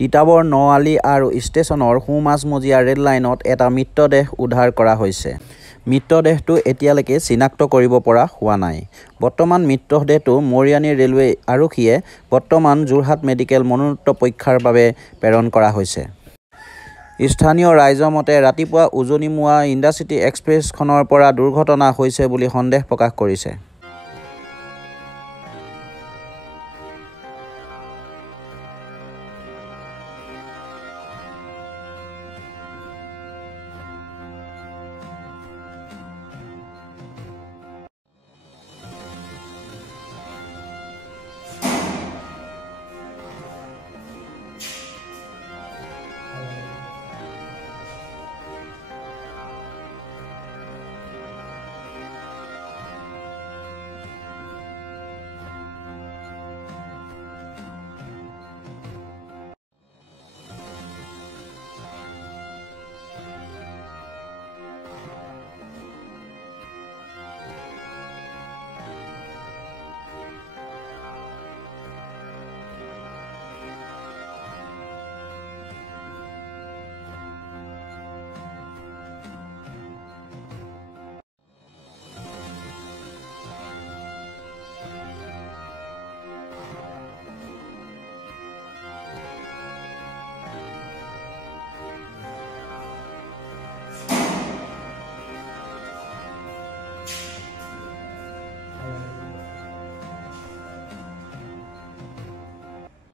তিতাবৰ নআলি আৰু ষ্টেচনৰ সোঁমাজমজিয়া ৰেল লাইনত এটা মৃতদেহ উদ্ধাৰ কৰা হৈছে। মৃতদেহটো এতিয়ালৈকে চিনাক্ত কৰিব পৰা হোৱা নাই। বৰ্তমান মৃতদেহটো মৰিয়ানী ৰেলৱে আৰক্ষীয়ে বৰ্তমান যোৰহাট মেডিকেল মৰণোত্তৰ পৰীক্ষাৰ বাবে প্ৰেৰণ কৰা হৈছে। স্থানীয় ৰাইজৰ মতে ৰাতিপুৱা উজনিমুৱা ইণ্টাৰচিটি এক্সপ্ৰেছখনৰ পৰা দুৰ্ঘটনা হৈছে বুলি সন্দেহ প্ৰকাশ কৰিছে।